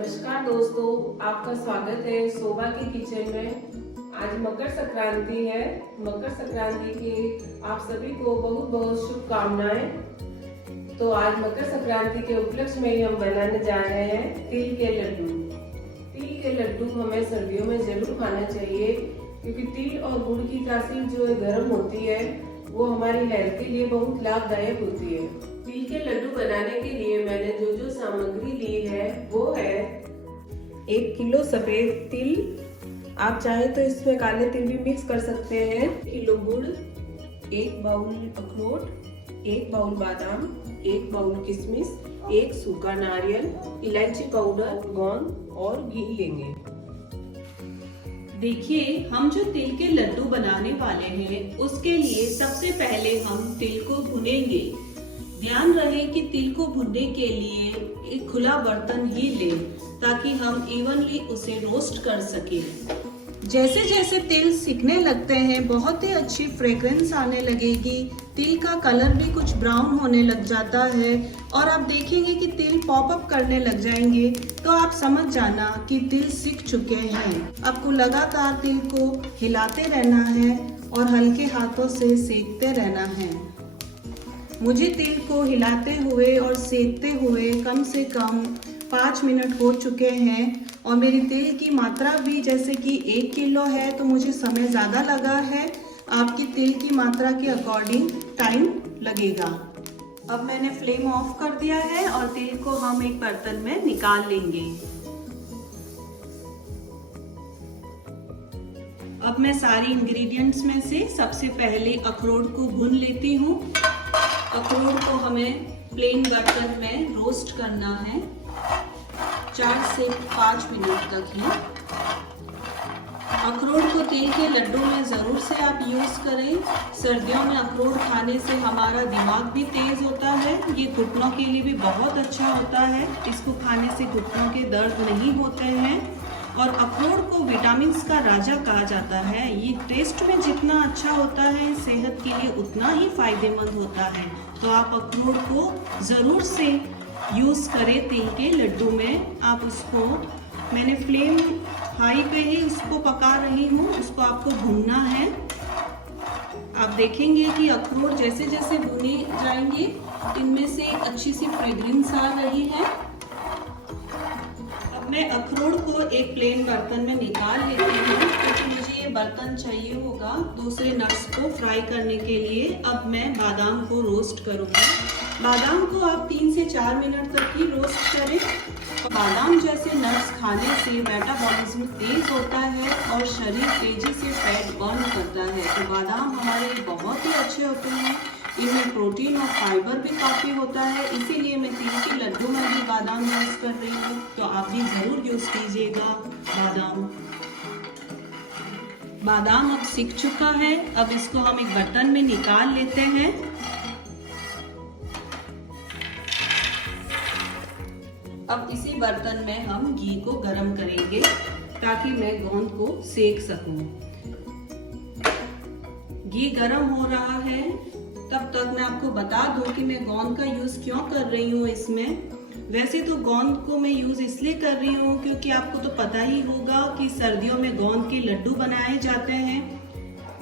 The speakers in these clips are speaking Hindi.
नमस्कार दोस्तों, आपका स्वागत है शोभा के किचन में। आज मकर संक्रांति है। मकर संक्रांति की आप सभी को बहुत बहुत शुभकामनाएं। तो आज मकर संक्रांति के उपलक्ष्य में ही हम बनाने जा रहे हैं तिल के लड्डू। तिल के लड्डू हमें सर्दियों में जरूर खाना चाहिए, क्योंकि तिल और गुड़ की तासीर जो है गर्म होती है, वो हमारी हेल्थ के लिए बहुत लाभदायक होती है। तिल के लड्डू बनाने के लिए मैंने जो सामग्री ली है वो है 1 किलो सफेद तिल। आप चाहें तो इसमें काले तिल भी मिक्स कर सकते हैं। 1 किलो गुड़, 1 बाउल अखरोट, 1 बाउल बादाम, 1 बाउल किशमिश, 1 सूखा नारियल, इलायची पाउडर, गोंद और घी लेंगे। देखिए, हम जो तिल के लड्डू बनाने वाले हैं उसके लिए सबसे पहले हम तिल को भुनेंगे। ध्यान रहे कि तिल को भुनने के लिए एक खुला बर्तन ही लें, ताकि हम इवनली उसे रोस्ट कर सकें। जैसे जैसे तिल सिकने लगते हैं बहुत ही अच्छी फ्रेग्रेंस आने लगेगी। तिल का कलर भी कुछ ब्राउन होने लग जाता है और आप देखेंगे कि तिल पॉप अप करने लग जाएंगे, तो आप समझ जाना कि तिल सिक चुके हैं। आपको लगातार तिल को हिलाते रहना है और हल्के हाथों से सेकते रहना है। मुझे तिल को हिलाते हुए और सेकते हुए कम से कम 5 मिनट हो चुके हैं और मेरी तिल की मात्रा भी जैसे कि 1 किलो है, तो मुझे समय ज़्यादा लगा है। आपकी तिल की मात्रा के अकॉर्डिंग टाइम लगेगा। अब मैंने फ्लेम ऑफ कर दिया है और तिल को हम एक बर्तन में निकाल लेंगे। अब मैं सारी इंग्रेडिएंट्स में से सबसे पहले अखरोट को भून लेती हूँ। अखरोट को हमें प्लेन बर्तन में रोस्ट करना है 4 से 5 मिनट तक ही। अखरोट को तिल के लड्डू में ज़रूर से आप यूज़ करें। सर्दियों में अखरोट खाने से हमारा दिमाग भी तेज़ होता है। ये घुटनों के लिए भी बहुत अच्छा होता है। इसको खाने से घुटनों के दर्द नहीं होते हैं और अखरोट को विटामिन्स का राजा कहा जाता है। ये टेस्ट में जितना अच्छा होता है, सेहत के लिए उतना ही फायदेमंद होता है। तो आप अखरोट को ज़रूर से यूज़ करें तिल के लड्डू में। आप उसको, मैंने फ्लेम हाई पे ही उसको पका रही हूँ, उसको आपको भूनना है। आप देखेंगे कि अखरोट जैसे जैसे भुने जाएंगे, इनमें से अच्छी सी फ्रेग्रेंस आ रही है। मैं अखरोट को एक प्लेन बर्तन में निकाल लेती हूँ, क्योंकि मुझे ये बर्तन चाहिए होगा दूसरे नट्स को फ्राई करने के लिए। अब मैं बादाम को रोस्ट करूँगी। बादाम को आप 3 से 4 मिनट तक ही रोस्ट करें। बादाम जैसे नट्स खाने से मेटाबॉलिज्म तेज होता है और शरीर तेजी से फैट बर्न करता है। तो बादाम हमारे लिए बहुत ही अच्छे होते हैं। इनमें प्रोटीन और फाइबर भी काफ़ी होता है, इसीलिए मैं तिल के लड्डू में भी बादाम यूज़ कर रही हूँ। तो आप भी ज़रूर यूज़ कीजिएगा बादाम। बादाम अब सिक चुका है। अब इसको हम एक बर्तन में निकाल लेते हैं। अब इसी बर्तन में हम घी को गरम करेंगे, ताकि मैं गोंद को सेक सकूं। घी गरम हो रहा है, तब तक मैं आपको बता दूं कि मैं गोंद का यूज़ क्यों कर रही हूँ इसमें। वैसे तो गोंद को मैं यूज़ इसलिए कर रही हूँ क्योंकि आपको तो पता ही होगा कि सर्दियों में गोंद के लड्डू बनाए जाते हैं।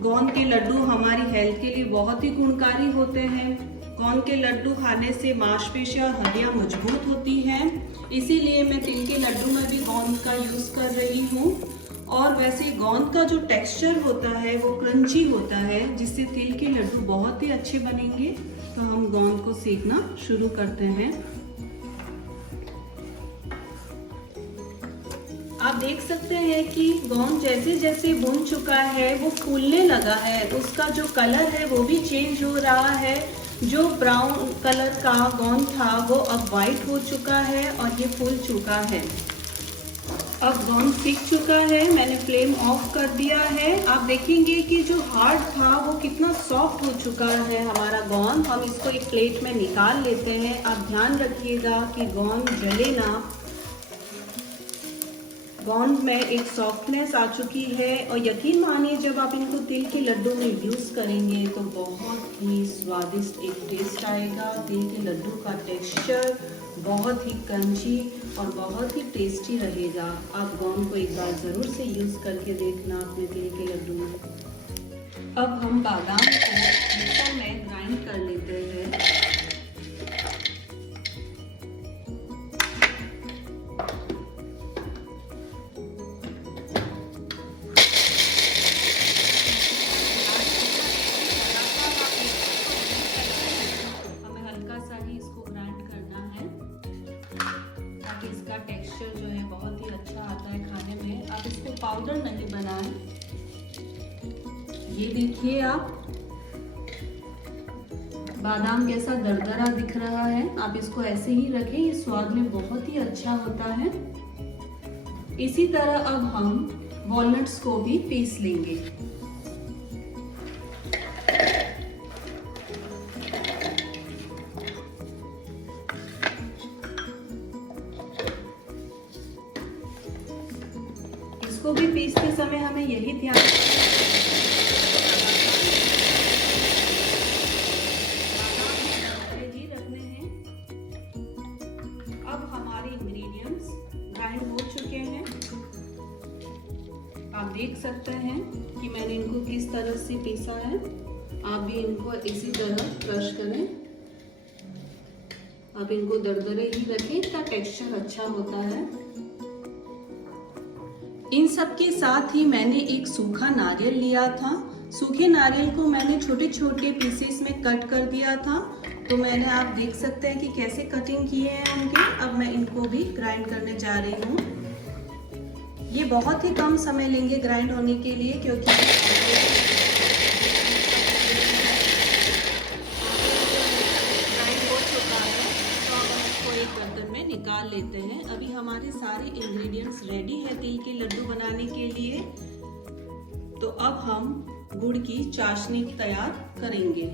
गोंद के लड्डू हमारी हेल्थ के लिए बहुत ही गुणकारी होते हैं। गोंद के लड्डू खाने से मांसपेशियां और हड्डियाँ मजबूत होती हैं। इसीलिए मैं तिल के लड्डू में भी गोंद का यूज़ कर रही हूँ। और वैसे गोंद का जो टेक्सचर होता है वो क्रंची होता है, जिससे तिल के लड्डू बहुत ही अच्छे बनेंगे। तो हम गोंद को सेकना शुरू करते हैं। आप देख सकते हैं कि गोंद जैसे जैसे भुन चुका है वो फूलने लगा है। उसका जो कलर है वो भी चेंज हो रहा है। जो ब्राउन कलर का गोंद था वो अब वाइट हो चुका है और ये फूल चुका है। अब गोंद सीख चुका है। मैंने फ्लेम ऑफ कर दिया है। आप देखेंगे कि जो हार्ड था वो कितना सॉफ्ट हो चुका है हमारा गोंद। हम इसको एक प्लेट में निकाल लेते हैं। आप ध्यान रखिएगा कि गोंद जले ना। गोंद में एक सॉफ्टनेस आ चुकी है और यकीन मानिए जब आप इनको तिल के लड्डू में यूज़ करेंगे तो बहुत ही स्वादिष्ट एक टेस्ट आएगा। तिल के लड्डू का टेक्सचर बहुत ही क्रंची और बहुत ही टेस्टी रहेगा। आप गोंद को एक बार ज़रूर से यूज़ करके देखना अपने तिल के लड्डू में। अब हम बादाम को मिक्सर में ग्राइंड कर लेते हैं। टेक्सचर जो है बहुत ही अच्छा आता है खाने में। आप इसको पाउडर नहीं बनाएं। ये देखिए आप बादाम कैसा दरदरा दिख रहा है। आप इसको ऐसे ही रखें, ये स्वाद में बहुत ही अच्छा होता है। इसी तरह अब हम वॉलनट्स को भी पीस लेंगे। इसको भी पीसते समय हमें यही ध्यान ही रखने हैं। अब हमारे इंग्रेडिएंट्स ग्राइंड हो चुके हैं। आप देख सकते हैं कि मैंने इनको किस तरह से पीसा है। आप भी इनको इसी तरह क्रश करें। आप इनको दरदरे ही रखें, इसका टेक्सचर अच्छा होता है। इन सब के साथ ही मैंने एक सूखा नारियल लिया था। सूखे नारियल को मैंने छोटे छोटे पीसेस में कट कर दिया था। तो मैंने आप देख सकते हैं कि कैसे कटिंग किए हैं उनके। अब मैं इनको भी ग्राइंड करने जा रही हूँ। ये बहुत ही कम समय लेंगे ग्राइंड होने के लिए, क्योंकि ग्राइंड हो चुका है। तो अब हम इसको एक बर्तन में निकाल लेते हैं। अभी हमारे सारे इंग्रेडिएंट्स रेडी है तिल के लड्डू बनाने के लिए। तो अब हम गुड़ की चाशनी तैयार करेंगे।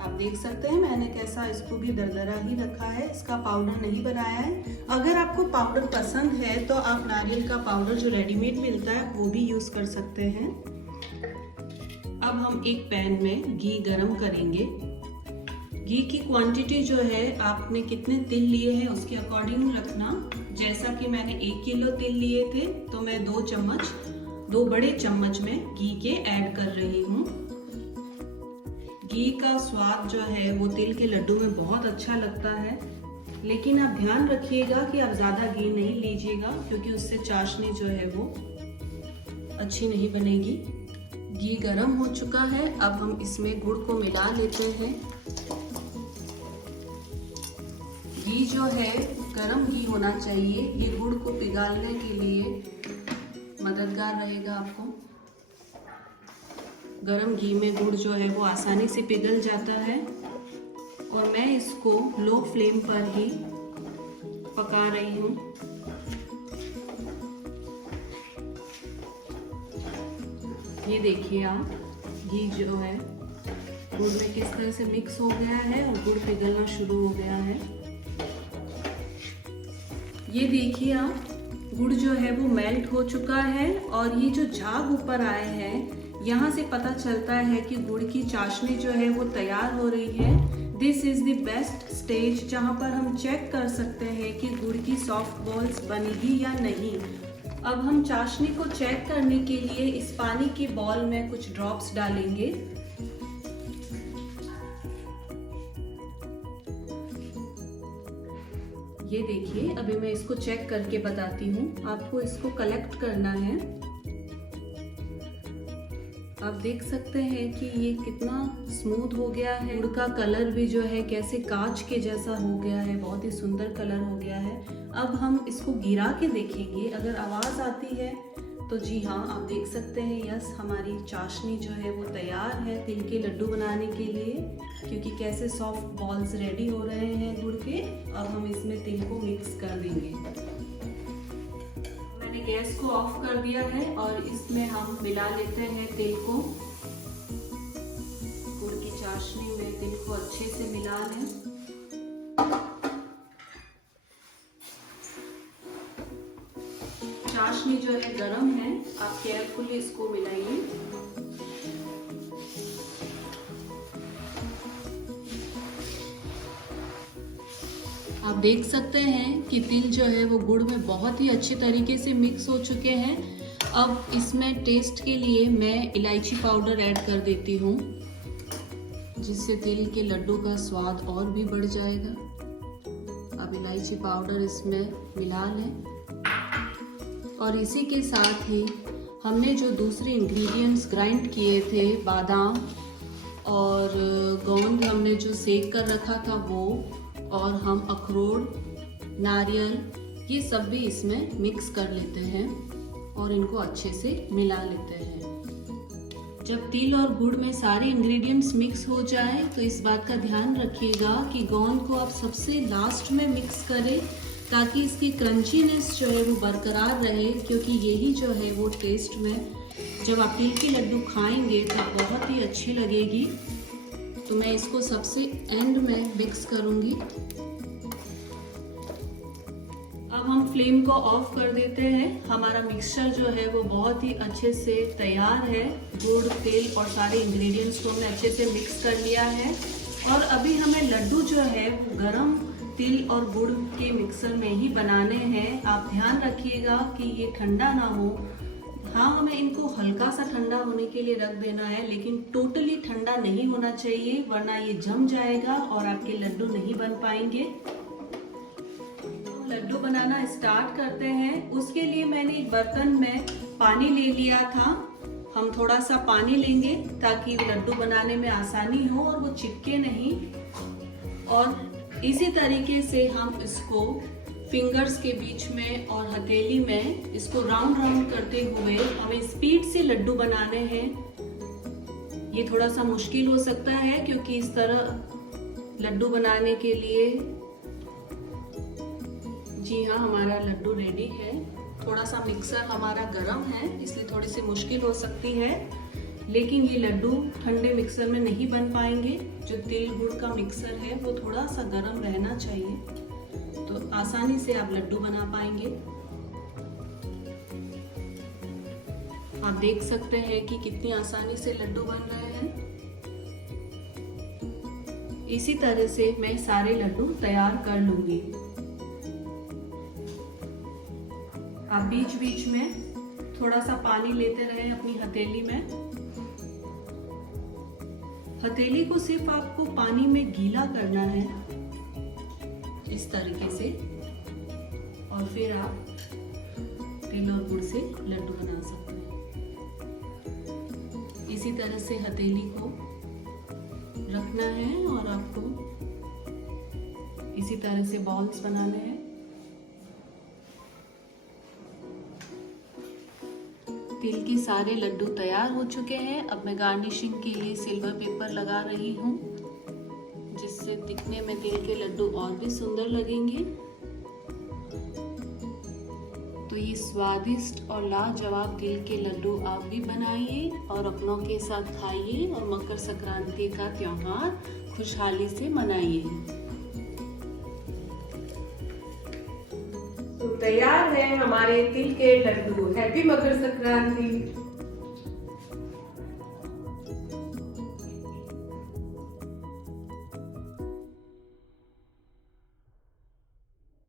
आप देख सकते हैं मैंने कैसा इसको भी दरदरा ही रखा है, इसका पाउडर नहीं बनाया है। अगर आपको पाउडर पसंद है तो आप नारियल का पाउडर जो रेडीमेड मिलता है वो भी यूज कर सकते हैं। अब हम एक पैन में घी गरम करेंगे। घी की क्वांटिटी जो है आपने कितने तिल लिए हैं उसके अकॉर्डिंग रखना। जैसा कि मैंने 1 किलो तिल लिए थे तो मैं 2 बड़े चम्मच में घी के ऐड कर रही हूँ। घी का स्वाद जो है वो तिल के लड्डू में बहुत अच्छा लगता है, लेकिन आप ध्यान रखिएगा कि आप ज़्यादा घी नहीं लीजिएगा, क्योंकि उससे चाशनी जो है वो अच्छी नहीं बनेगी। घी गरम हो चुका है। अब हम इसमें गुड़ को मिला लेते हैं। घी जो है गरम घी होना चाहिए, ये गुड़ को पिघालने के लिए मददगार रहेगा आपको। गरम घी में गुड़ जो है वो आसानी से पिघल जाता है। और मैं इसको लो फ्लेम पर ही पका रही हूँ। ये देखिए आप, घी जो है गुड़ में किस तरह से मिक्स हो गया है और गुड़ पिघलना शुरू हो गया है। ये देखिए आप, गुड़ जो है वो मेल्ट हो चुका है और ये जो झाग ऊपर आए हैं, यहाँ से पता चलता है कि गुड़ की चाशनी जो है वो तैयार हो रही है। This is the best stage जहाँ पर हम चेक कर सकते हैं कि गुड़ की सॉफ्ट बॉल्स बनेगी या नहीं। अब हम चाशनी को चेक करने के लिए इस पानी की बॉल में कुछ ड्रॉप्स डालेंगे। ये देखिए, अभी मैं इसको चेक करके बताती हूँ। आपको इसको कलेक्ट करना है। आप देख सकते हैं कि ये कितना स्मूथ हो गया है। गुड़ का कलर भी जो है कैसे कांच के जैसा हो गया है, बहुत ही सुंदर कलर हो गया है। अब हम इसको गिरा के देखेंगे, अगर आवाज़ आती है तो जी हाँ, आप देख सकते हैं यस, हमारी चाशनी जो है वो तैयार है तिल के लड्डू बनाने के लिए, क्योंकि कैसे सॉफ्ट बॉल्स रेडी हो रहे हैं गुड़ के। अब हम इसमें तिल को मिक्स कर देंगे। मैंने गैस को ऑफ कर दिया है और इसमें हम मिला लेते हैं तिल को। गुड़ की चाशनी में तिल को अच्छे से मिला लें। चाशनी चाशनी जो है गरम है, आप केयरफुली इसको मिलाइए। आप देख सकते हैं कि तिल जो है वो गुड़ में बहुत ही अच्छे तरीके से मिक्स हो चुके हैं। अब इसमें टेस्ट के लिए मैं इलायची पाउडर ऐड कर देती हूँ, जिससे तिल के लड्डू का स्वाद और भी बढ़ जाएगा। अब इलायची पाउडर इसमें मिला लें और इसी के साथ ही हमने जो दूसरे इंग्रेडिएंट्स ग्राइंड किए थे, बादाम और गोंद हमने जो सेक कर रखा था वो, और हम अखरोट, नारियल, ये सब भी इसमें मिक्स कर लेते हैं और इनको अच्छे से मिला लेते हैं। जब तिल और गुड़ में सारे इंग्रेडिएंट्स मिक्स हो जाए तो इस बात का ध्यान रखिएगा कि गोंद को आप सबसे लास्ट में मिक्स करें, ताकि इसकी क्रंचीनेस जो है वो बरकरार रहे, क्योंकि यही जो है वो टेस्ट में जब आप तिल के लड्डू खाएंगे तब बहुत ही अच्छी लगेगी। तो मैं इसको सबसे एंड में मिक्स करूंगी। अब हम फ्लेम को ऑफ कर देते हैं। हमारा मिक्सचर जो है वो बहुत ही अच्छे से तैयार है। गुड़, तेल और सारे इंग्रेडिएंट्स को हमने अच्छे से मिक्स कर लिया है और अभी हमें लड्डू जो है वो गरम तिल और गुड़ के मिक्सर में ही बनाने हैं। आप ध्यान रखिएगा कि ये ठंडा ना हो। हाँ, हमें इनको हल्का सा ठंडा होने के लिए रख देना है, लेकिन टोटली ठंडा नहीं होना चाहिए, वरना ये जम जाएगा और आपके लड्डू नहीं बन पाएंगे। लड्डू बनाना स्टार्ट करते हैं। उसके लिए मैंने एक बर्तन में पानी ले लिया था। हम थोड़ा सा पानी लेंगे ताकि लड्डू बनाने में आसानी हो और वो चिपके नहीं। और इसी तरीके से हम इसको फिंगर्स के बीच में और हथेली में इसको राउंड राउंड करते हुए हमें स्पीड से लड्डू बनाने हैं। ये थोड़ा सा मुश्किल हो सकता है, क्योंकि इस तरह लड्डू बनाने के लिए, जी हाँ, हमारा लड्डू रेडी है। थोड़ा सा मिक्सर हमारा गर्म है, इसलिए थोड़ी सी मुश्किल हो सकती है, लेकिन ये लड्डू ठंडे मिक्सर में नहीं बन पाएंगे। जो तिल गुड़ का मिक्सर है वो थोड़ा सा गर्म रहना चाहिए, तो आसानी से आप लड्डू बना पाएंगे। आप देख सकते हैं कि कितनी आसानी से लड्डू बन रहे हैं। इसी तरह से मैं सारे लड्डू तैयार कर लूंगी। आप बीच बीच में थोड़ा सा पानी लेते रहें अपनी हथेली में। हथेली को सिर्फ आपको पानी में गीला करना है, इस तरीके से, और फिर आप तिल और गुड़ से लड्डू बना सकते हैं। इसी तरह से हथेली को रखना है और आपको इसी तरह से बॉल्स बनाने हैं। तिल के सारे लड्डू तैयार हो चुके हैं। अब मैं गार्निशिंग के लिए सिल्वर पेपर लगा रही हूँ, जिससे दिखने में तिल के लड्डू और भी सुंदर लगेंगे। तो ये स्वादिष्ट और लाजवाब तिल के लड्डू आप भी बनाइए और अपनों के साथ खाइए और मकर संक्रांति का त्योहार खुशहाली से मनाइए। तो तैयार है हमारे तिल के लड्डू। हैप्पी मकर संक्रांति।